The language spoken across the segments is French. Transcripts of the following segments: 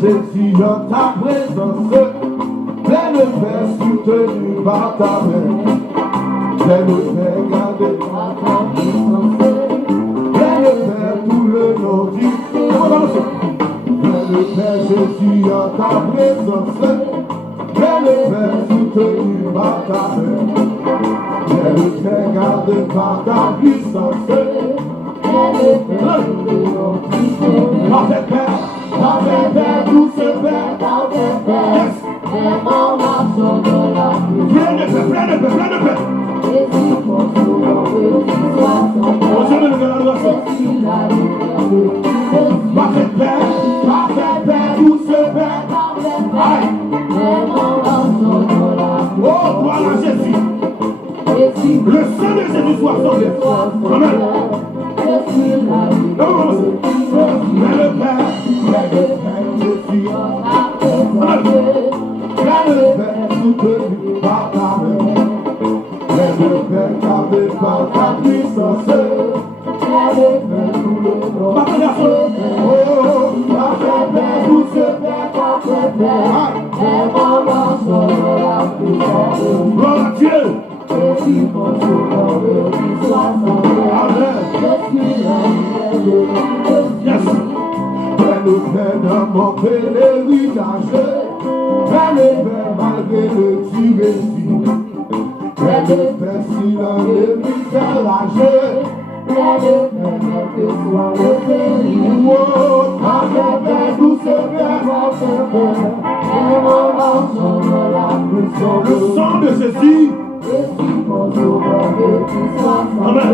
Jésus dans ta présence, plein de paix soutenu par ta main, plein de paix gardé par ta puissance, plein de paix tout le nom du plein de paix Jésus dans ta présence, plein de paix soutenu par ta main, plein de paix gardé par ta puissance, parfait Père, douce Père, yes. Plein de paix, plein de paix, plein de paix. Parfait Père, douce Père. Oh, voilà Jésus. Le sang de Jésus soit sauvé. Amen. Le Père, je suis le Père soutenu par ta main, le Père gardé par ta puissance, le Père tout le monde. Oh, parfait Père, douce Père, parfait Père, gloire à Dieu. Amen. Yes. Plein de paix dans mon pèlerinage, plein de paix malgré le récit, plein de paix si l'ennemi fait rage, plein de paix quel que soit le péril. Oh, parfait Père, douce Père, parfait Père, et mon enfant de la puissance. Le sang de Jésus. Amen.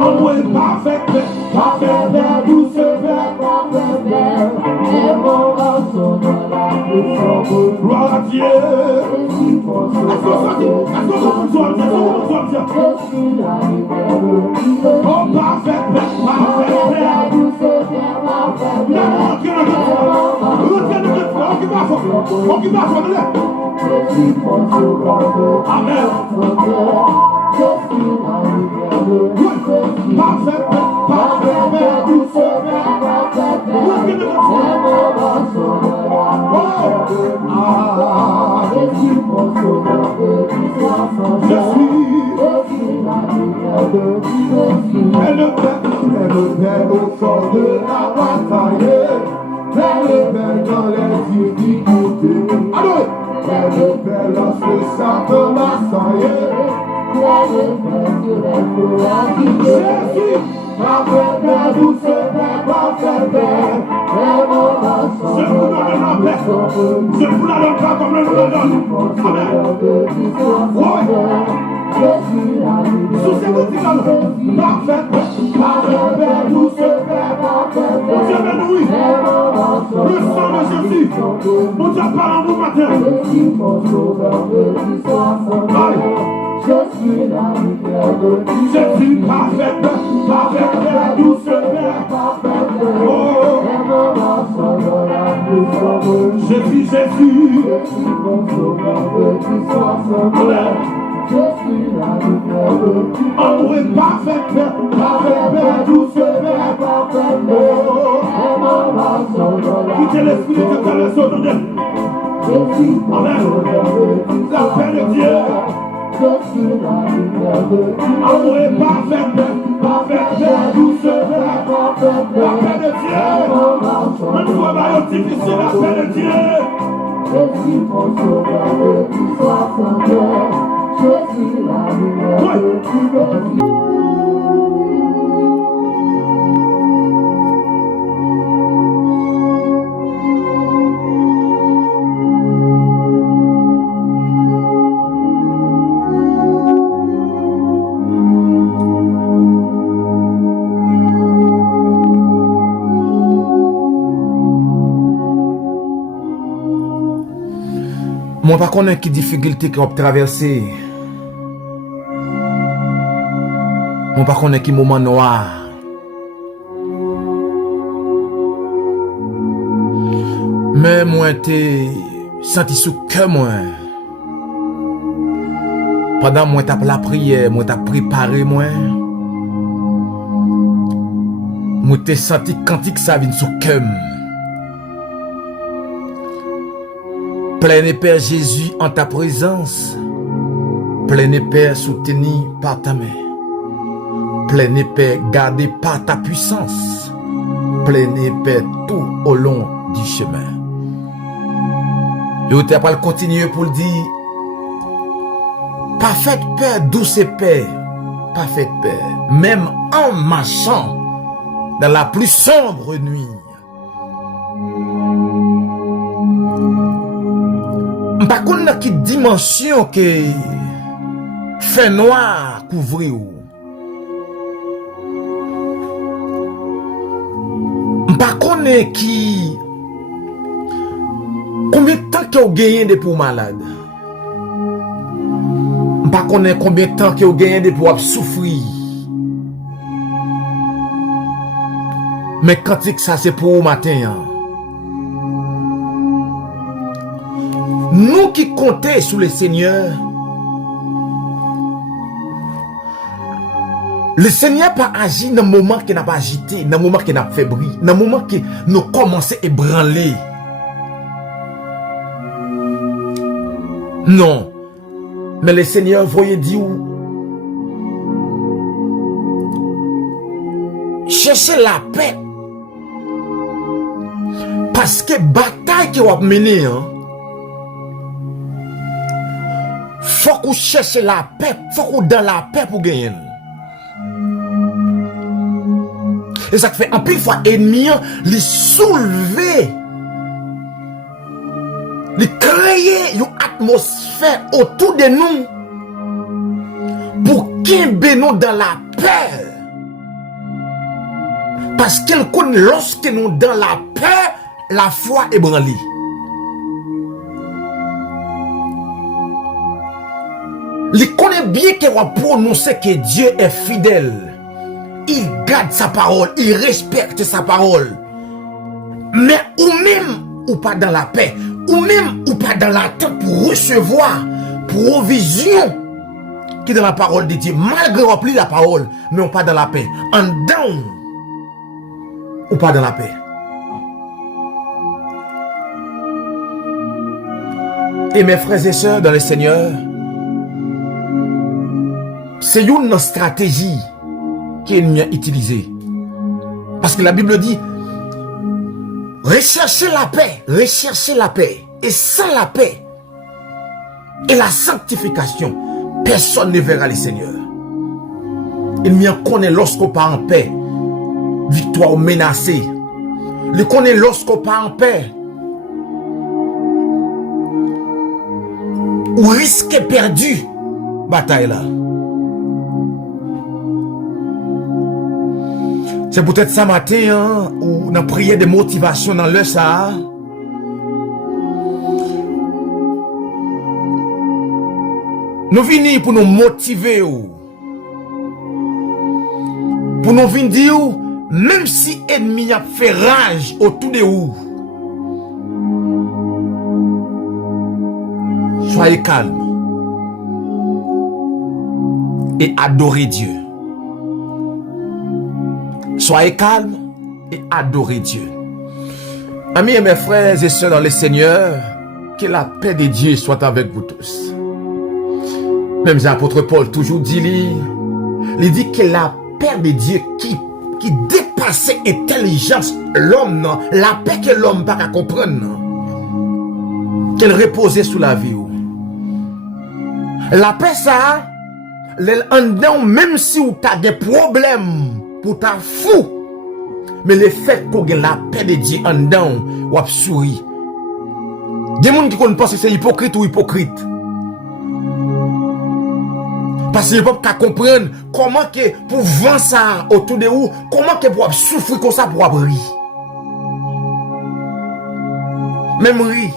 Envoyez parfait Père, douce Père, parfait Père, et mon enfant de la puissance. Gloire à Dieu. Oh parfait Père, douce Père, parfait Père. Amen. Parfait Père, douce Père, parfait Père. Je suis le Père au fond de la bataille, le Père dans les difficultés. Allô, le Père lorsque Satan m'assaille, Jésus, parfait Père, douce Père, parfait Père, je vous donne la paix, je vous la donne pas comme le nous la donne. Amen. Oui. Sous ces petits là, parfait Père, douce Père, parfait Père. Dieu béni, le sang de Jésus, mon Dieu parle en vous matin. Allez. Jésus, parfait Père, douce Père, parfait Père. Oh, Jésus, Amen. Envoyez parfait Père, douce Père, parfait Père. Quittez l'esprit de calme sur nous. Amen. La paix de Dieu. Envoyez parfait Père, douce Père, parfait Père. La paix de Dieu. Même travail difficile, la paix de Dieu. Jésus, mon sauveur, qui soit sans Dieu. Jésus, la lumière de Dieu. Moi, pas connais qui difficulté qu'on traverser. Moi, pas connais qui moment noir. Mais moi, t'es senti sous cœur, moi. Pendant moi, t'as la prière, moi, t'as préparé, moi. Moi t'ai senti cantique ça vient sous cœur. Plein et Père Jésus en ta présence. Plein et Père soutenu par ta main. Plein et Père gardé par ta puissance. Plein et Père tout au long du chemin. Et tu vas continuer pour le dire. Parfaite paix, douce paix. Parfaite paix. Même en marchant dans la plus sombre nuit. Par contre, qui dimension que fait noir couvre ou. Par contre, qui combien de temps que vous gagnez de pour malade? Par contre, combien de temps que vous gagnez de pour souffrir? Mais quand ça c'est pour au matin. Hein? Nous qui comptons sur le Seigneur, le Seigneur pas agi dans le moment qu'il n'a pas agité, dans le moment qu'il n'a pas fébri, dans le moment que nous commençons à ébranler. Non. Mais le Seigneur voyait dire cherchez la paix. Parce que bataille que vous avez menée, hein, faut qu'on cherche la paix, faut qu'on dans la paix pour gagner. Et ça fait un peu fois ennemi, les soulever, les créer une atmosphère autour de nous pour qu'il nous dans la paix. Parce qu'elle connaît lorsque nous dans la paix, la foi est branlée. Il connaît bien qu'il va prononcer que Dieu est fidèle. Il garde sa parole, il respecte sa parole. Mais ou même ou pas dans la paix, ou même ou pas dans l'attente pour recevoir provision qui est dans la parole de Dieu. Malgré remplir la parole, mais on pas dans la paix. En down, ou pas dans la paix. Et mes frères et sœurs dans le Seigneur, c'est une stratégie qui est mieux utilisée. Parce que la Bible dit, recherchez la paix, recherchez la paix. Et sans la paix et la sanctification, personne ne verra le Seigneur. Il m'y connaît lorsqu'on part en paix, victoire menacée. Il connaît lorsqu'on part en paix, ou risque perdu, bataille là. C'est peut-être ça matin, hein, où on a prié de motivation dans le ça. Nous venons pour nous motiver. Pour nous venir dire, même si l'ennemi a fait rage autour de vous, soyez calme et adorez Dieu. Soyez calme et adorez Dieu. Amis et mes frères et sœurs dans le Seigneur, que la paix de Dieu soit avec vous tous. Même l'apôtre Paul toujours dit, il dit que la paix de Dieu qui dépassait intelligence l'homme, la paix que l'homme n'a pas comprendre, qu'elle reposait sous la vie. La paix ça, même si vous avez des problèmes pour ta fou, mais le fait qu'on ait la paix de Dieu en dedans, ou a souri. Des gens qui pensent que c'est hypocrite ou hypocrite. Parce qu'ils ne peuvent pas comprendre comment que pour vendre ça autour de vous, comment que pour souffrir comme ça pour rire. Même rire.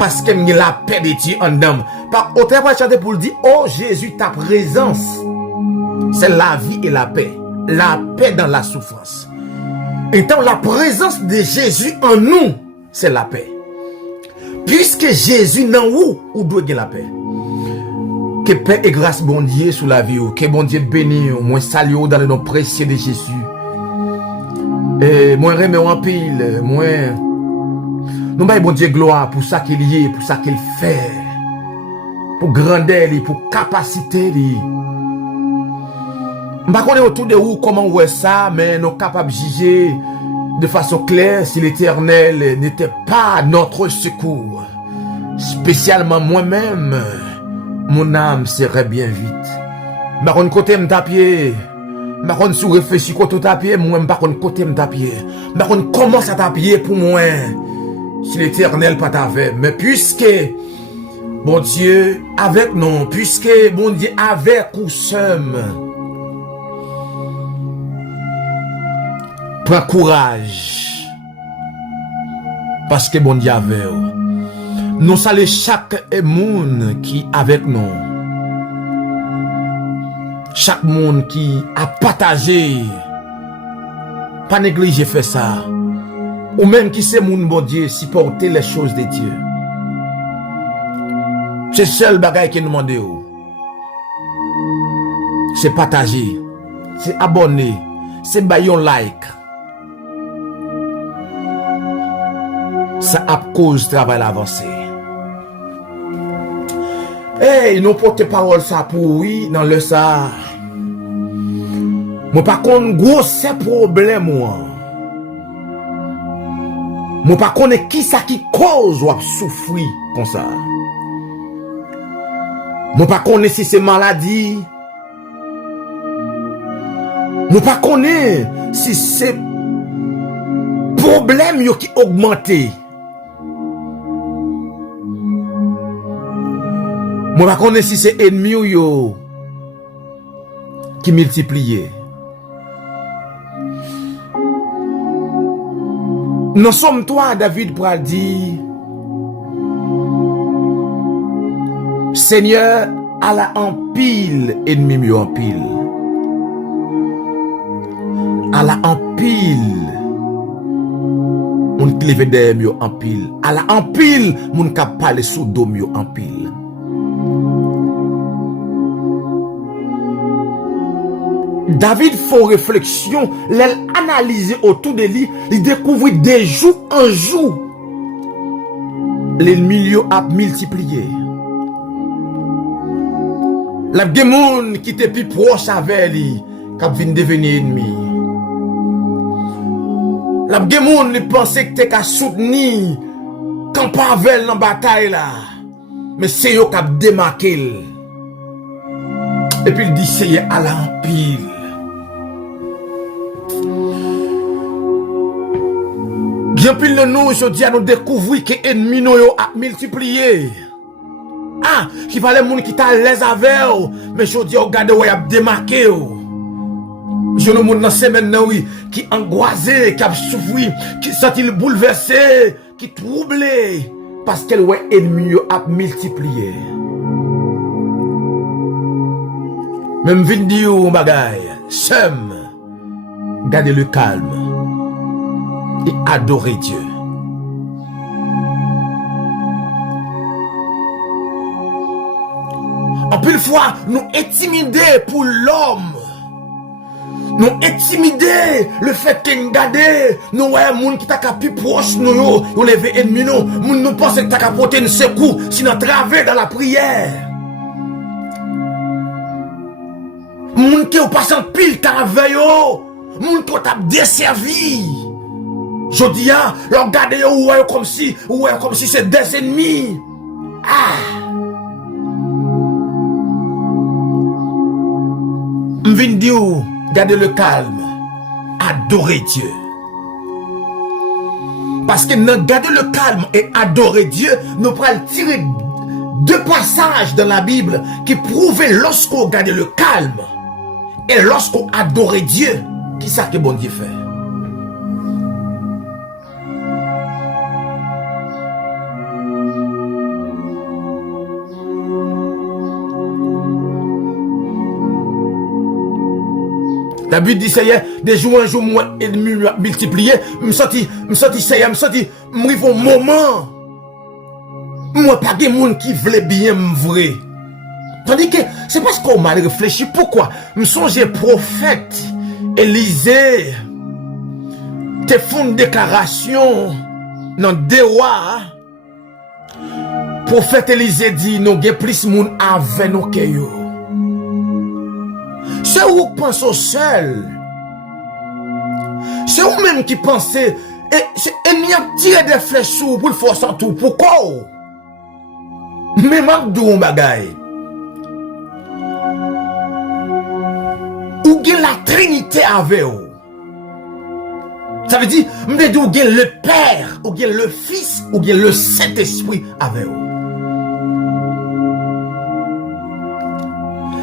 Parce qu'il y a la paix de Dieu en dedans. Par autant va chanter pour le dire, oh Jésus, ta présence, c'est la vie et la paix. La paix dans la souffrance. Étant la présence de Jésus en nous, c'est la paix. Puisque Jésus dans vous, vous doit gagner la paix. Que paix et grâce bon Dieu sous la vie. Que bon Dieu bénisse. Moi salue dans le nom précieux de Jésus. Et moi remet en pile, moi nous bail bon Dieu gloire pour ça qu'il y est, pour ça qu'il fait. Pour grandeur, pour capacité li. M'pa connait autour de vous comment ouais ça, mais nous capables de juger de façon claire si l'Éternel n'était pas notre secours. Spécialement moi-même, mon âme serait bien vite. M'pa connait côté m'tapier. M'pa connait sous réfléchir côté tapier, moi m'pa connait côté m'tapier. M'pa connait comment ça tapier pour moi. Si l'Éternel pas t'avait, mais puisque bon Dieu avec nous, puisque bon Dieu avec nous sommes, prends courage, parce que bon Dieu avec nous saluons chaque monde qui avec nous, chaque monde qui a partagé, pas négliger fait ça. Ou même qui sait mon bon Dieu supporter les choses de Dieu. C'est seul bagage qui nous demande. C'est partager, c'est abonner, c'est bailler un like. Ça a cause travail avancé. Hey, nous porte parole ça pour oui dans le ça. Moi par contre gros c'est problème moi. Moi pas connais qui ça qui cause ou a souffrir comme ça. Moi pas connais si c'est maladie. Moi pas connais si c'est problème yo qui augmenté. Moi pas connais si c'est ennemi yo qui multiplié. Nous sommes toi, David, pour dire, Seigneur, à la en pile, ennemi mieux en pile. À la en pile, mon clivé de mieux en pile. À la en pile, mon cap parler sous dos mieux en pile. David fait réflexion, l'analyser autour de lui, il découvre de jour en jour l'ennemi a multiplié. La gens qui était plus proche avec lui, qui vient devenir ennemi. La gens qui pensait que tu as soutenu quand pas avec dans la bataille là. Mais c'est eux qui ont démarqué. Et puis il dit c'est à l'empile. Bien pile de nous, je dis à nous découvrir que l'ennemi nous a multiplié. Ah, qui fallait moun qui t'a l'aise avec, mais je dis, regardez, il a démarqué. Je nous montre dans semaine, oui, qui angoissé, qui a souffert, qui senti bouleversé, qui troublé, parce qu'elle ouais ennemi a multiplié. Même vin di ou bagay, sem, gardez le calme et adorez Dieu. En plus de fois, nous intimider pour l'homme. Nous intimider le fait que nous garder, nous voyons les gens qui sont plus proches nous, nous lever ennemi nous, nous pensons que nous avons porté un secours si nous travaillons dans la prière. Moun qui ont passé en pile travail, moun qui ont desservi. Je dis, regardez comme si c'est des ennemis. Ah! M'vin dire, gardez le calme, adorez Dieu. Parce que nous garder le calme et adorer Dieu, nous pourrons tirer deux passages dans la Bible qui prouvent lorsqu'on garde le calme et lorsqu'on adore Dieu, qui ça que bon Dieu fait? La Bible dit, ça y est, de jour en jour, moi, ennemi multiplié, me senti, ça y est, me senti, m'arrive un moment, moi, pas de monde qui voulait bien me vrai. Tandis que, c'est parce qu'on m'a réfléchi, pourquoi? Me songe prophète, Élisée, te font une déclaration dans deux rois. Prophète Élisée dit nous avons plus de monde avec nous que yo. C'est où pense au seul. C'est vous même qui pensez et n'y a tiré des flèches pour le forcer en tout. Pourquoi? Mais m'abdou bagay. Ou gen la Trinité avec vous. Ça veut dire, m'de ou gen le Père, ou gen le Fils, ou gen le Saint-Esprit avec vous.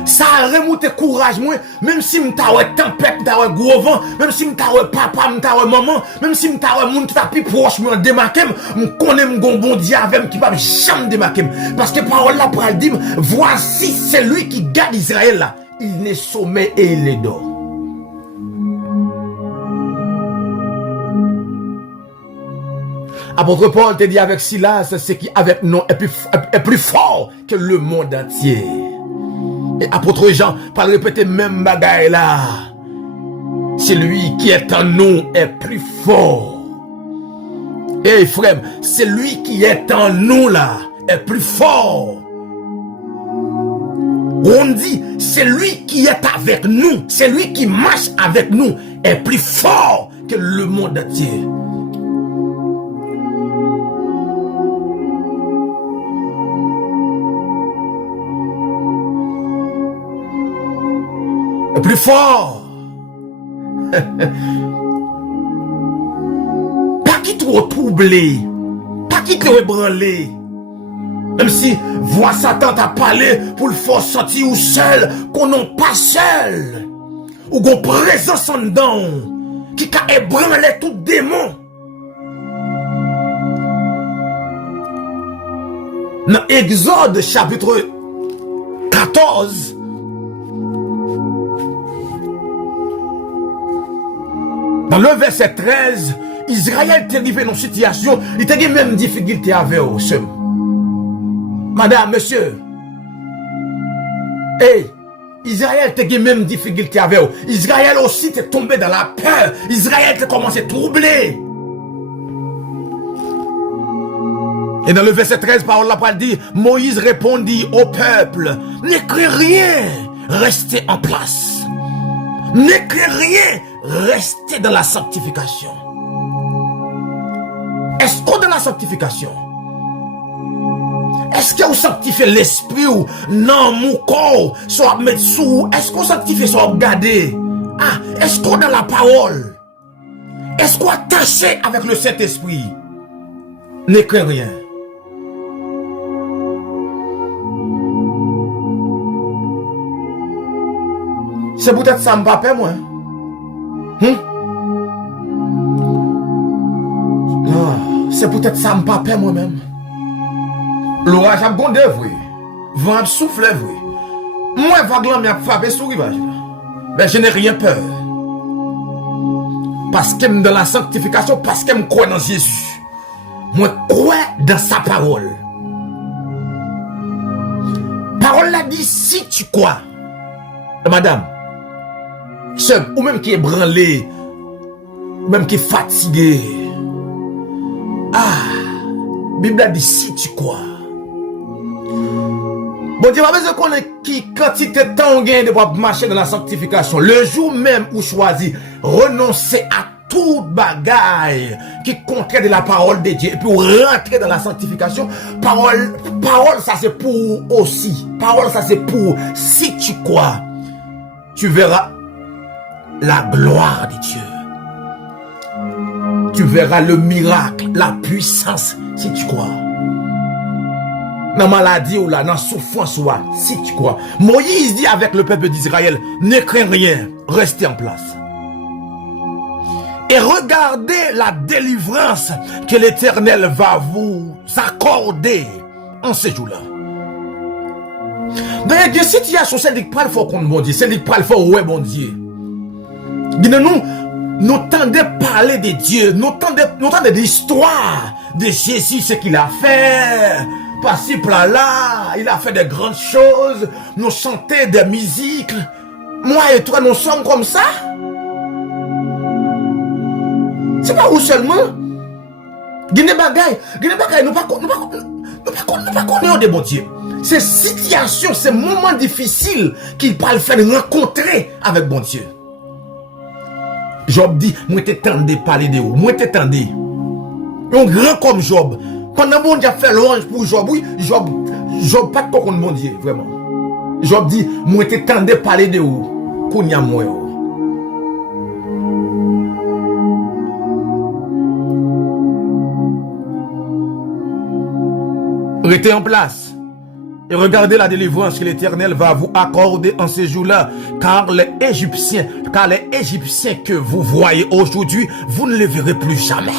Ça a remonté courage moi, même si m'ta ouais tempête, m'ta ouais gros vent, même si m'ta ouais papa, m'ta ouais maman, même si m'ta ouais moun qui t'a plus proche moi démarquer, m'connaît m'gon bon Dieu avec qui pas jamais démarquer parce que parole là pour dire voici c'est lui qui garde Israël là, il n'est sommeil et il est dort. Apôtre Paul te dit avec Silas, c'est qui avec nous est plus fort que le monde entier. Et apôtre Jean, par répéter même bagaille là. Celui qui est en nous est plus fort. Et frère, celui qui est en nous là est plus fort. On dit, celui qui est avec nous, celui qui marche avec nous est plus fort que le monde entier. Plus fort. Pas qui trop troublé, pas qui trop ébranlé. Même si voix Satan t'a parlé pour le faire sentir ou seul, qu'on n'est pas seul. Ou qu'on présence en dedans, qui a ébranlé tout démon. Dans Exode chapitre 14, dans le verset 13, Israël est arrivé dans une situation, il a même difficulté avec eux. Madame, monsieur, Israël a même difficulté avec eux. Israël aussi est tombé dans la peur. Israël a commencé à troubler. Et dans le verset 13, parole la parole dit, Moïse répondit au peuple, n'écris rien, restez en place. N'écris rien, restez dans la sanctification. Est-ce qu'on est dans la sanctification? Est-ce que vous sanctifiez l'esprit ou non, mon corps, soit mettre sous? Est-ce qu'on sanctifie soit regarder? Ah, est-ce qu'on est dans la parole? Est-ce qu'on est attaché avec le Saint-Esprit? N'écris rien. C'est peut-être ça me pape moi. C'est peut-être ça me pape moi-même. L'orage a gondé, oui. Vent a soufflé, oui. Moi, vaguement, m'a frappé sur le rivage. Mais je n'ai rien peur. Parce que dans la sanctification, parce que je crois dans Jésus. Moi, crois dans sa parole. Parole l'a dit, si tu crois. Madame, seul, ou même qui est branlé, ou même qui est fatigué. Bible a dit, si tu crois. Bon Dieu, pas besoin qu'on ait qui quantité de temps gain de marcher dans la sanctification. Le jour même où choisi, renoncer à toute bagaille qui contraire de la parole de Dieu et puis rentrer dans la sanctification. Parole ça c'est pour aussi. Parole ça c'est pour si tu crois, tu verras la gloire de Dieu. Tu verras le miracle, la puissance si tu crois. Dans la maladie ou là, dans la souffrance ou là, si tu crois. Moïse dit avec le peuple d'Israël, ne crains rien, restez en place. Et regardez la délivrance que l'Éternel va vous accorder en ces jours-là. Dans les situations, c'est lui qui parle fort contre bon Dieu, c'est lui qui parle fort, ouais, bon Dieu. Nous tendez parler de Dieu, nous tendez l'histoire de Jésus, ce qu'il a fait. Par-ci, par-là, il a fait de grandes choses. Nous chanter des musiques. Moi et toi, nous sommes comme ça. C'est pas ou seulement. Gine bagay, nous pas connaître de bon Dieu. Ces situations, ces moments difficiles qu'il peut le faire rencontrer avec bon Dieu. Job dit, moi t'attendais parler de vous, moi t'attendais. Un grand comme Job. Pendant bon Dieu fait l'orange pour Job, oui, Job pas de contre bon Dieu, vraiment. Job dit, moi t'attendais parler de vous, qu'on y a moi. Restez en place et regardez la délivrance que l'Éternel va vous accorder en ces jours-là, car les Égyptiens que vous voyez aujourd'hui, vous ne les verrez plus jamais.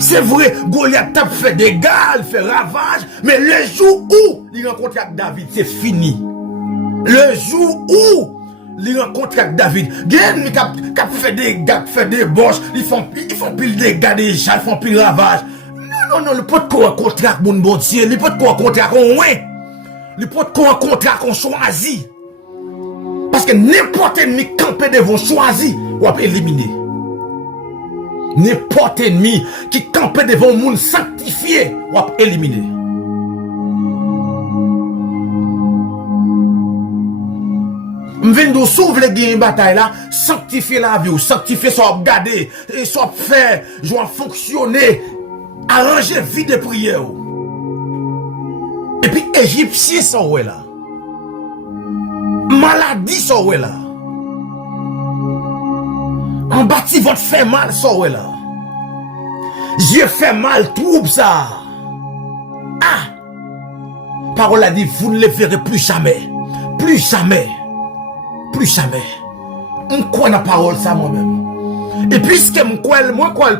C'est vrai, Goliath a fait des dégâts, fait ravage, mais le jour où il rencontre avec David, c'est fini. Le jour où il rencontre avec David, il a fait des dégâts, fait des boches, ils font pile des dégâts déjà, ils font pile ravage. Non, le pot qu'on rencontre avec mon bon Dieu, le pot qu'on rencontre avec on ouais, le pot qu'on rencontre avec on choisit. Parce que n'importe ennemi campé devant choisi, ou après éliminer. N'importe ennemi qui campait devant le monde sanctifié, ou après éliminer. M'vendo s'ouvre les guerres bataille là, sanctifier la vie, sanctifier soit garder, et soit faire, soit fonctionner, arranger vie de prière. Et puis Égyptiens sont ouais là. Maladie sont ouais là. En bâti votre fait mal sont ouais là. J'ai fait mal trouble ça. Ah! Parole a dit, vous ne les verrez plus jamais. Plus jamais. Plus jamais. On croit dans la parole ça moi-même. Et puisque moi crois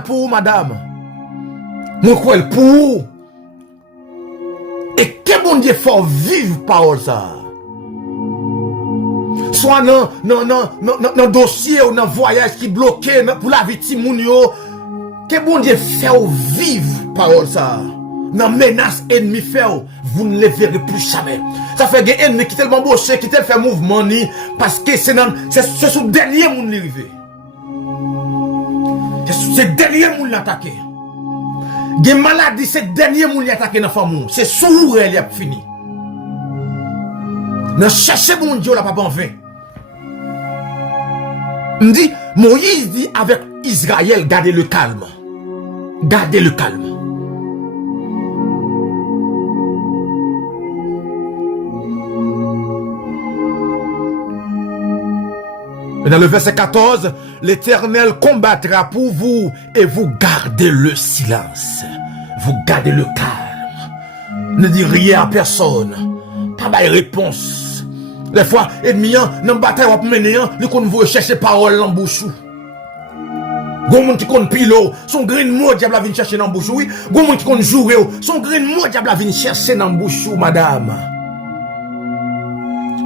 pour madame. Moi crois pour. Et que bon Dieu faut vivre parole ça. Soit dans dossier ou dans voyage qui bloqué pour la vie de moun yo. Que bon Dieu fait vivre parole ça. Dans menace ennemi fait, vous ne les verrez plus jamais. Ça fait que ennemi qui tellement bossé, qui tellement fait mouvement ni parce que c'est sous dernier moun arrivé. C'est dernier moun l'attaqué. Des maladies, c'est dernier moun l'attaqué dans femme. C'est sous elle a fini. Dans chercher mon Dieu là pas en vain. Me dit Moïse dit avec Israël gardez le calme. Gardez le calme. Et dans le verset 14, l'Éternel combattra pour vous et vous gardez le silence. Vous gardez le calme. Ne dites rien à personne. Pas de réponse. Des fois, ennemi, dans la bataille, on peut mener, nous qu'on chercher parole dans la bouche. Gon moun qui kon pilo, son green mot diable vient chercher dans bouche oui. Gon moun qui kon jouer, son green mot diable vient chercher dans bouche madame.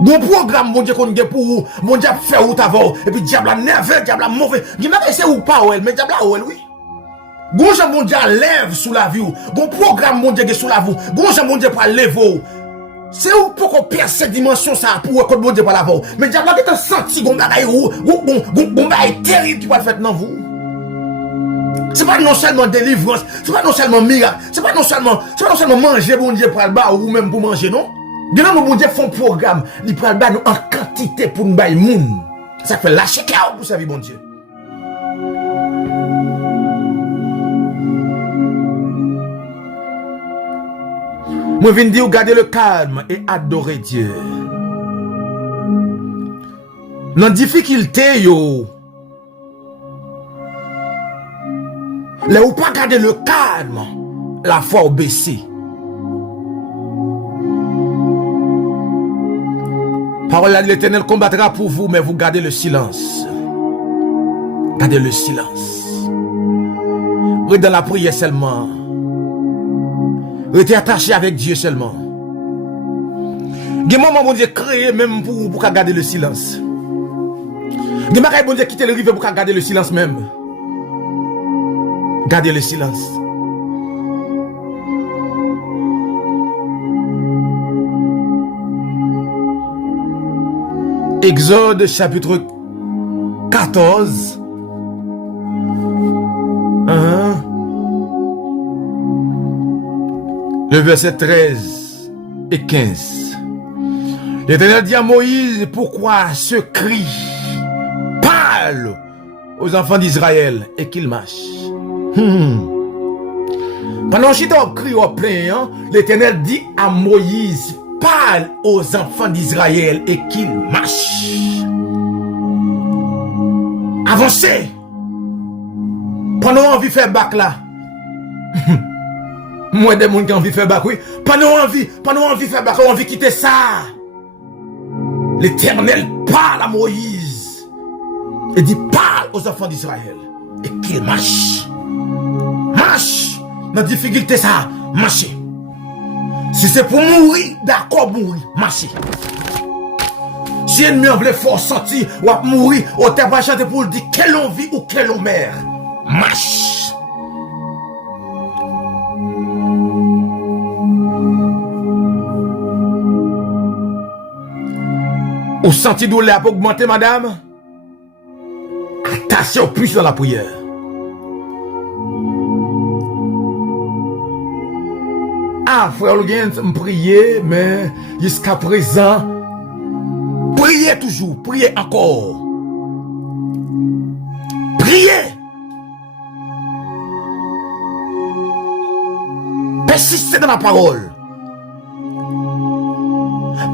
Bon programme bon Dieu qu'on gen pour vous, bon Dieu fait ou t'avou et puis diable nerveux, diable mauvais. Gen pas c'est ou pas ou mais diable ou oui. Gon jan bon Dieu lève sous la vie ou. Bon programme bon Dieu sous la vie. Gon jan bon Dieu pour lever. C'est où pour qu'on perce cette dimension ça pour que bon Dieu pas la voir. Mais diable a senti gon bagay ou gon bagay terrible qui va faire dans vous. C'est pas non seulement délivrance, c'est pas non seulement miracle, c'est pas non seulement manger bon Dieu pour le bas ou même pour manger non. Demain bon Dieu font programme, il prend le bas nous en quantité pour nous bailler moun. Ça fait lâcher chaos pour servir bon Dieu. Moi viens dire garder le calme et adorer Dieu. Dans difficulté yo. Là où pas garder le calme, la foi baissée. Parole de l'Éternel combattra pour vous, mais vous gardez le silence. Gardez le silence. Restez dans la prière seulement. Restez attaché avec Dieu seulement. Des moments bon Dieu créé même pour garder le silence. Des moments bon Dieu quitter le rive pour garder le silence même. Gardez le silence. Exode chapitre 14. Le verset 13 et 15. L'Éternel dit à Moïse, pourquoi ce cri parle aux enfants d'Israël et qu'ils marchent? Pendant que j'étais au cri au plein, l'Éternel dit à Moïse, parle aux enfants d'Israël et qu'ils marchent. Avancez. Pendant qu'on envie de faire bac là. Moi, des gens qui ont envie de faire bac, oui. Pendant qu'on envie de faire bac, on envie de quitter ça. L'Éternel parle à Moïse et dit, parle aux enfants d'Israël et qu'ils marchent. Marche. Dans difficulté ça, marchez. Si c'est pour mourir, d'accord, mourir, marchez. Si ennemi en veut fort sortir, ou à mourir, ou t'as pas chanté pour le dire, quelle on vit ou quelle on meurt. Marche. Ou senti douleur pour augmenter, madame? Attention plus dans la prière. Ah, frère Logan, me prier, mais jusqu'à présent, priez toujours, priez encore. Priez. Persistez dans la parole.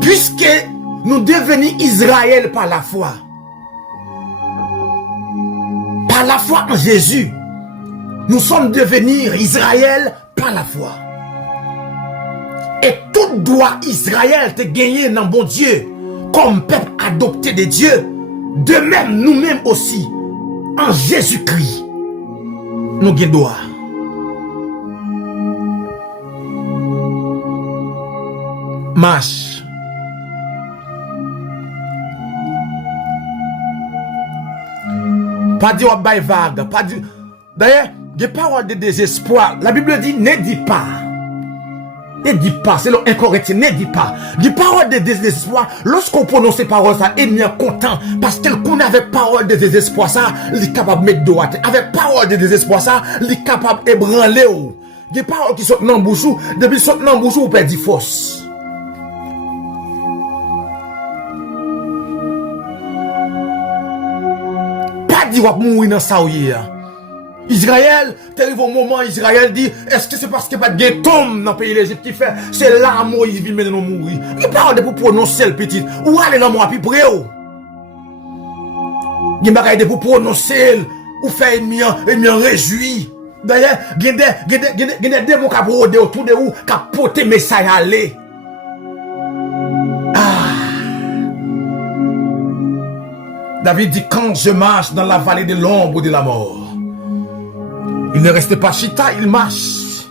Puisque nous devenons Israël par la foi. Par la foi en Jésus. Nous sommes devenus Israël par la foi. Et tout droit Israël te gagner dans bon Dieu, comme peuple adopté de Dieu, de même nous-mêmes aussi, en Jésus-Christ, nous gagnons droit. Marche. Pas dire bail vague, pas dire. D'ailleurs, des paroles de désespoir. La Bible dit ne dis pas. Ne dis pas, c'est l'incorrect, ne dis pas. Des paroles de désespoir, lorsqu'on prononce ces paroles, ça, il est content. Parce qu'elle connaît avec parole de désespoir, ça, il est capable de mettre droit. Avec parole de désespoir, ça, il est capable d'ébranler. Des paroles qui sortent dans le bouchou, depuis sortent dans le bouchou, on perd force. Pas dire qu'on va mourir dans ça, Israël, t'arrives au moment, Israël dit, est-ce que c'est parce qu'il n'y a pas de tombe dans le pays d'Égypte qui fait, c'est là Moïse vit maintenant mourir. Il parle de pour prononcer le petit, ou aller dans moi plus près. Il parle de pour prononcer, ou faire ennemi réjoui. D'ailleurs, il y a des démons qui ont autour de vous, qui ont porté message à aller. David dit, quand je marche dans la vallée de l'ombre de la mort, il ne restait pas chita, il marche.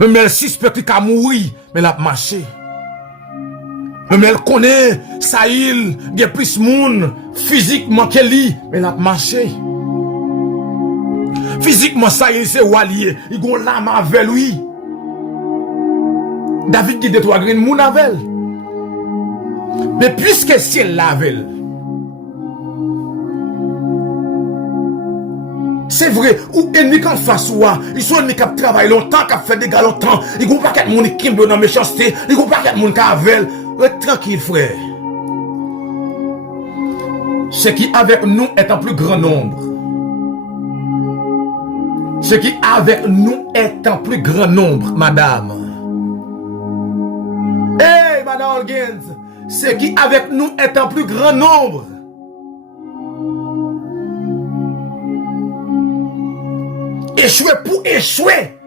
Même elle suspecte qu'à mourir, mais elle a marché. Même elle connaît, Saïl, il y a plus de monde, physiquement qu'elle lit, mais elle a marché. Physiquement, Saïl, c'est Walier, il a une lame avec lui. David dit de trois graines, moun avec. Mais puisque si elle l'avait, c'est vrai, ou ennemi qu'en face ou ils sont ennemis qui travaillent longtemps, qui fait des gars longtemps, ils ne vont pas qu'être mon qui dans la méchanceté, ils ne vont pas qu'être mon qui avec. Tranquille, frère. Ce qui avec nous est en plus grand nombre. Ce qui avec nous est en plus grand nombre, madame. Hey, madame Holgins, ce qui avec nous est en plus grand nombre. Échouer pour échouer.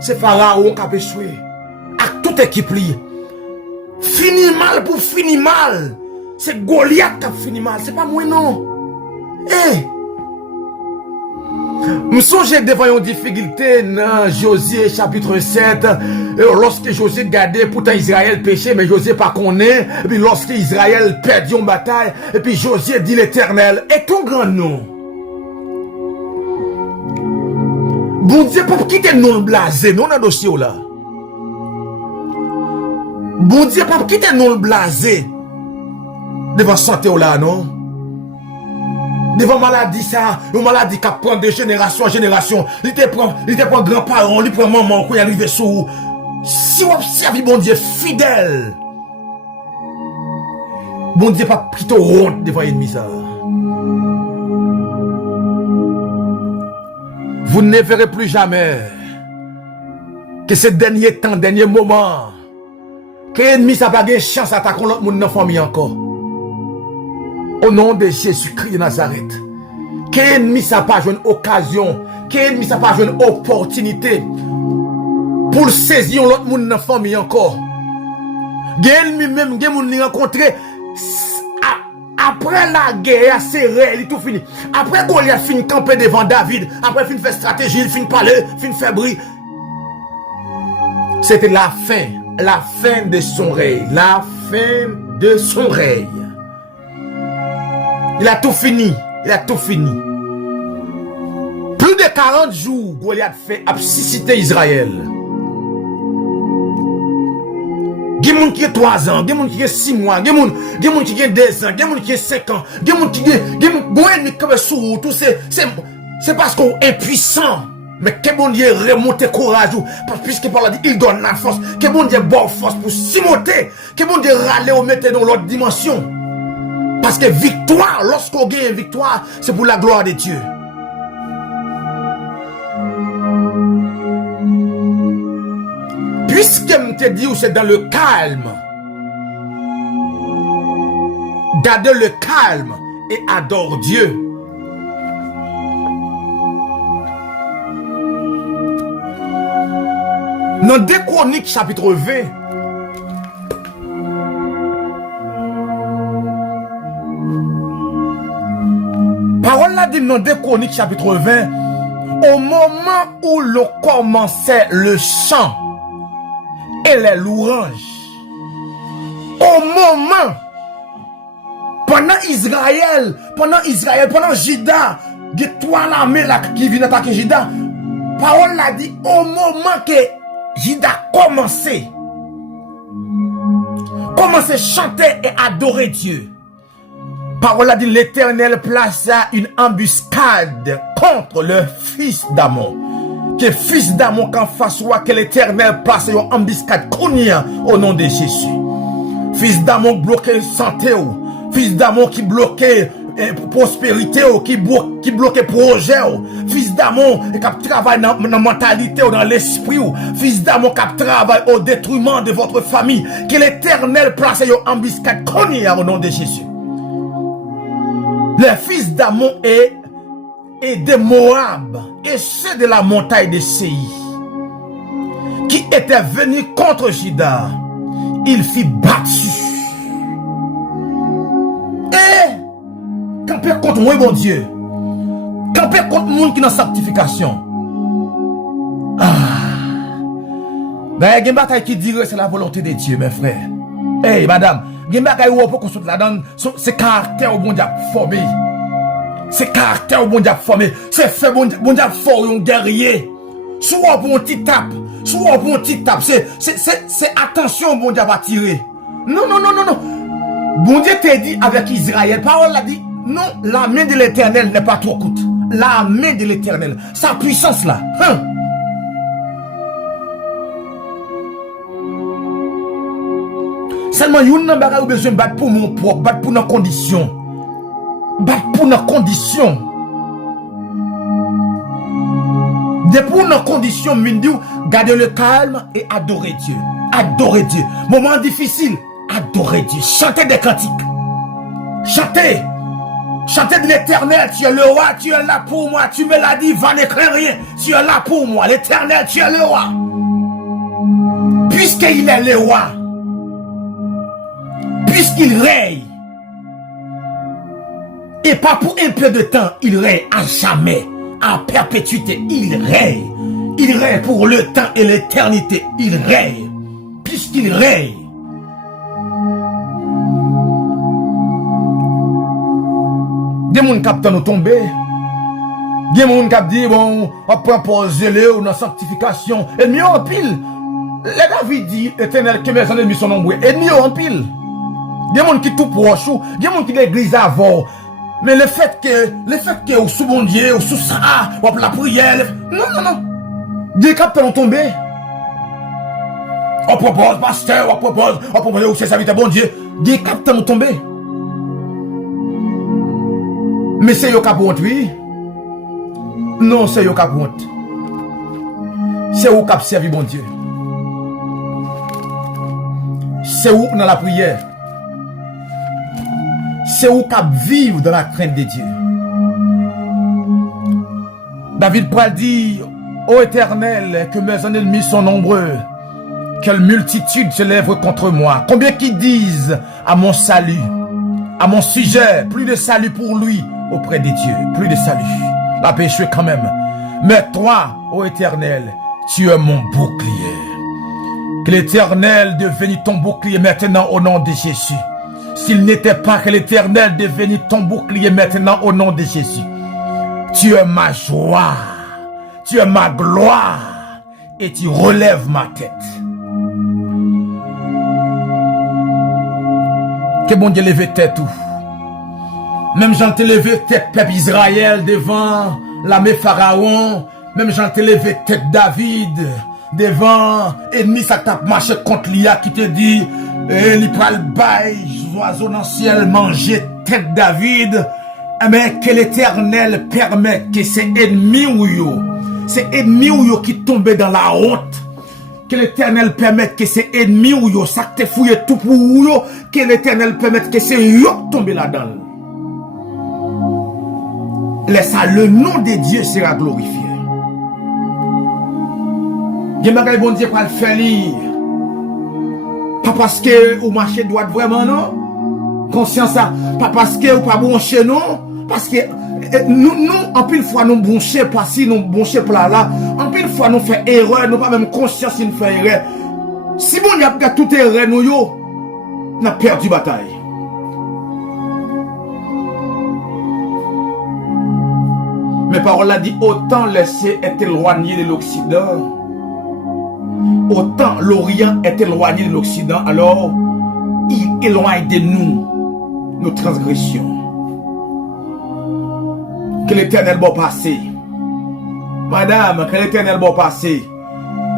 C'est Pharaon qui a échoué. À toute équipe liée. Fini mal pour finir mal. C'est Goliath qui a fini mal. C'est pas moi non. Eh. Nous songeons devant une difficulté dans Josué chapitre 7. Lorsque Josué gardait, pourtant Israël péchait, mais Josué pas connaît. Et puis lorsque Israël perdit une bataille, et puis Josué dit l'Éternel, et ton grand nom. Bon Dieu, pas quitter nous blasé, non, dans le dossier là. Bon Dieu, pas quitter nous blasé. devant santé ou là, non? Devant maladie, ça, une maladie qui prend de génération en génération. Il te prend grands-parents, il prend maman, quand il arrive sous. Si vous observez, bon Dieu, fidèle, bon Dieu, pas plutôt honte devant l'ennemi, ça. Vous ne verrez plus jamais que ces derniers temps, derniers moments, que l'ennemi n'a pas de chance d'attaquer l'autre monde dans la famille encore. Au nom de Jésus-Christ de Nazareth. Que l'ennemi n'a pas une occasion, que l'ennemi n'a pas une opportunité pour saisir l'autre monde dans la famille encore. L'ennemi même, l'ennemi rencontré après la guerre, c'est réel, il tout fini. Après Goliath fin camper devant David, après fin faire stratégie, il fin parler, fin faire bruit. C'était la fin de son règne, la fin de son règne. Il a tout fini. Plus de 40 jours, Goliath fait abscissiter Israël. Il y a des gens qui ont 3 ans, il y a des gens qui ont 6 mois, il y a des gens qui ont 2 ans, il y a des gens qui ont 5 ans, il y a des gens qui ont tout c'est parce qu'on est impuissant. Mais que bon Dieu remonte courage, puisque par là il donne la force, que bon Dieu bonne force pour s'y monter, que bon Dieu râler ou mettre dans l'autre dimension. Parce que victoire, lorsqu'on gagne victoire, c'est pour la gloire de Dieu. Puisque je te dis, c'est dans le calme. Gardez le calme et adore Dieu. Dans 2 Chroniques chapitre 20, parole là dit dans 2 Chroniques chapitre 20, au moment où l'on commençait le chant et les louanges, au moment, pendant Israël, pendant Juda, il y a 3 armées là qui viennent attaquer Juda, parole là dit, au moment que Juda commençait à chanter et adorer Dieu, parole a dit, l'Éternel plaça une embuscade contre le fils d'Amon. Que fils d'Amon qu'en face soit, que l'Éternel place une embuscade au nom de Jésus. Fils d'Amon bloqué santé, fils d'Amon qui bloquait prospérité, qui bloquait projet, fils d'Amon qui travaille dans la mentalité ou dans l'esprit, fils d'Amon qui travaille au détruiment de votre famille. Que l'Éternel place une embuscade au nom de Jésus. Les fils d'Amon et de Moab et ceux de la montagne de Séir qui étaient venus contre Juda, il fit battu. Et camper contre moi, mon Dieu, camper contre le monde qui est dans sanctification. Ben, il y a une bataille qui dirait c'est la volonté de Dieu, mes frères. Hey, madame, il y a une bataille où on peut construire là-dedans, c'est caractère au bon Dieu formé. C'est caractère au bon Dieu formé. C'est fait bon Dieu fort, un guerrier. Soit pour un petit tape, c'est attention, bon Dieu va tirer. Non. Bon Dieu t'a dit avec Israël, parole l'a dit, non, la main de l'Éternel n'est pas trop courte. La main de l'Éternel, sa puissance là. Seulement, il y a un bagage où besoin de battre pour mon propre, battre pour nos conditions. Battre pour nos conditions. Depuis nos conditions, gardez le calme et adorez Dieu. Adorez Dieu. Moment difficile, adorez Dieu. Chantez des cantiques. Chantez. Chantez de l'Éternel. Tu es le roi, tu es là pour moi. Tu me l'as dit, va n'écrire rien. Tu es là pour moi. L'Éternel, tu es le roi. Puisqu'il est le roi. Puisqu'il règne. Et pas pour un peu de temps, il règne à jamais. À perpétuité, il règne. Il règne pour le temps et l'éternité. Il règne. Puisqu'il règne. Des gens qui nous tomber. Des gens qui disent, bon, on prend poser ou dans sanctification. Et mieux en pile. Les David dit, éternel, que mes ennemis sont nombreux. Et mieux en pile. Il y a des gens qui tout proche, il y a des gens qui l'église avant. Mais le fait que ou sous bon Dieu, ou sous ça, ou la prière, non. Des capteurs ont tombé. On propose, pasteur, on propose, ou c'est ça, bon Dieu. Des capteurs ont tombé. Mais c'est yo cap honte, oui. Non, c'est yo cap honte. C'est où cap servi bon Dieu. C'est où dans la prière. C'est où cap vivre dans la crainte de Dieu. David Pral dit, ô Éternel, que mes ennemis sont nombreux. Quelle multitude se lève contre moi. Combien qui disent à mon salut, à mon sujet, plus de salut pour lui auprès des dieux, plus de salut. La péché quand même. Mais toi, ô Éternel, tu es mon bouclier. Que l'Éternel devienne ton bouclier maintenant au nom de Jésus. S'il n'était pas que l'Éternel devienne ton bouclier maintenant au nom de Jésus. Tu es ma joie, tu es ma gloire et tu relèves ma tête. Que bon Dieu lève tête tout. Même j'en te levé tête peuple Israël devant l'armée Pharaon. Même j'en te levé tête David devant ennemi ça t'a marché contre l'IA qui te dit il pral bail oiseau dans le ciel manger tête David. Mais que l'Éternel permette que ces ennemis ou yo qui tombent dans la honte. Que l'Éternel permette que ces ennemis ou yo ça te fouille tout pour yo. Que l'Éternel permette que ces yo tombent là-dedans. Laisse ça, le nom de Dieu sera glorifié. Dieu m'a bon Dieu pour le faire lire. Pas parce que vous marchez droit vraiment, non? Conscience ça. Pas parce que vous pas branché, non? Parce que nous, en pile fois, nous branchons pas si, nous branchons pas là. En pile fois, nous faisons erreur, nous pas même conscience si nous faisons erreur. Si bon, il y a tout erreur, nous avons perdu la bataille. Mes paroles a dit, autant laisser être éloigné de l'Occident, autant l'Orient est éloigné de l'Occident, alors il éloigne de nous nos transgressions. Que l'Éternel va passer. Madame, que l'Éternel va passer.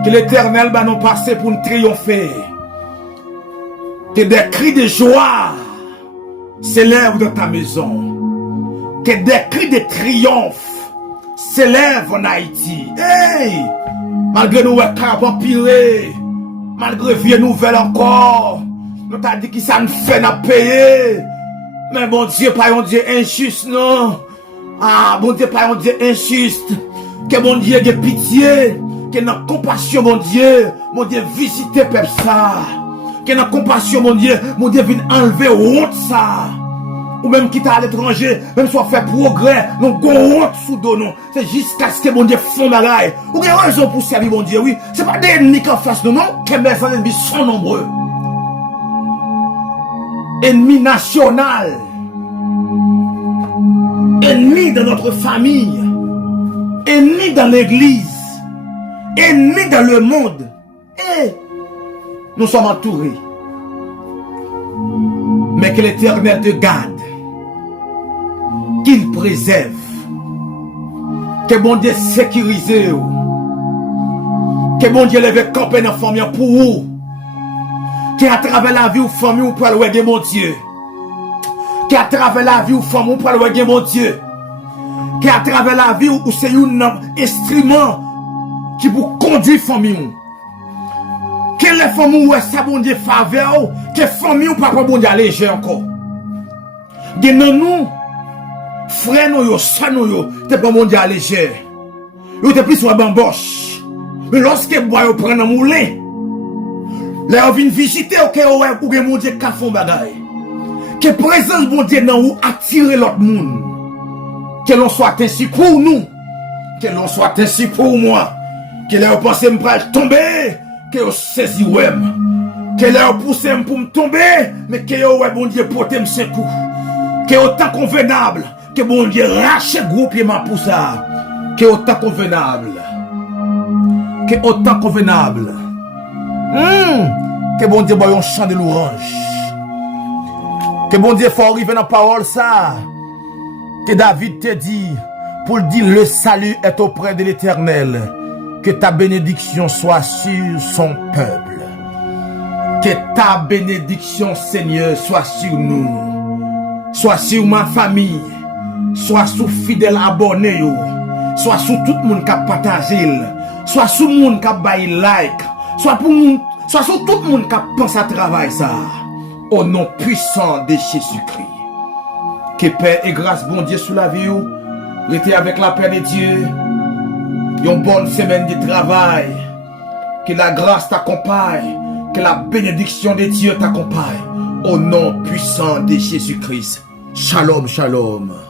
Que l'Éternel va nous passer pour nous triompher. Que des cris de joie s'élèvent dans ta maison. Que des cris de triomphe s'élèvent en Haïti. Hey! Malgré nous, empiré, malgré vieux nouvelles encore, nous t'a dit que ça nous fait n'a payer. Mais bon Dieu, pas un Dieu injuste, non. Ah, bon Dieu, pas un Dieu injuste. Que bon Dieu ait pitié. Que notre compassion, mon Dieu, visiter peuple ça. Que notre compassion, mon Dieu, vienne enlever honte ça. Ou même quitter à l'étranger, même soit fait progrès, nous avons honte sous dos, non. C'est jusqu'à ce que mon Dieu font bagaille. Ou bien raison pour servir mon Dieu, oui. C'est pas des ennemis qui en face de nous, que mes ennemis sont nombreux. Ennemis national. Ennemis dans notre famille. Ennemis dans l'église. Ennemis dans le monde. Et nous sommes entourés. Mais que l'Éternel te garde. Qu'il préserve. Que bon Dieu sécurise. Que bon Dieu lève camper dans la famille pour vous. Que à travers la vie ou famille ou pour le mon Dieu. Que à travers la vie ou famille ou pour le mon Dieu. Que à travers la vie ou c'est un instrument qui vous conduit famille. Que les familles ou ça bon Dieu faveur. Que famille ou pas bon Dieu léger encore. Que nous frère nous yo, ça nous yo, t'es pas mon Dieu léger. Yo t'es plus sur bamboche. Mais lorsque bois yo prend un moulin, là on vient visiter OK ou que mon Dieu ka font bagaille. Que présence bon Dieu dans ou attirer l'autre monde. Que l'on soit ainsi pour nous. Que l'on soit ainsi pour moi. Que l'on pense me pral tomber, que l'on saisi ouem. Que l'on pousse pour me tomber, mais que l'on bon Dieu porter me ses coups. Que autant convenable. Que bon Dieu rache groupe et ma poussa. Que autant convenable. Que autant convenable. Que bon Dieu voyons chant de l'orange. Que bon Dieu faut arriver dans la parole ça. Que David te dit, pour le dire, le salut est auprès de l'Éternel. Que ta bénédiction soit sur son peuple. Que ta bénédiction, Seigneur, soit sur nous. Soit sur ma famille. Soit sur fidèles abonnés. Soit sur tout le monde qui a partagé. Soit sur le monde qui a baillé like. Soit sur tout le monde qui a pensé à travail ça. Au nom puissant de Jésus-Christ. Que paix et grâce, bon Dieu, sous la vie. Restez avec la paix de Dieu. Une bonne semaine de travail. Que la grâce t'accompagne. Que la bénédiction de Dieu t'accompagne. Au nom puissant de Jésus-Christ. Shalom, shalom.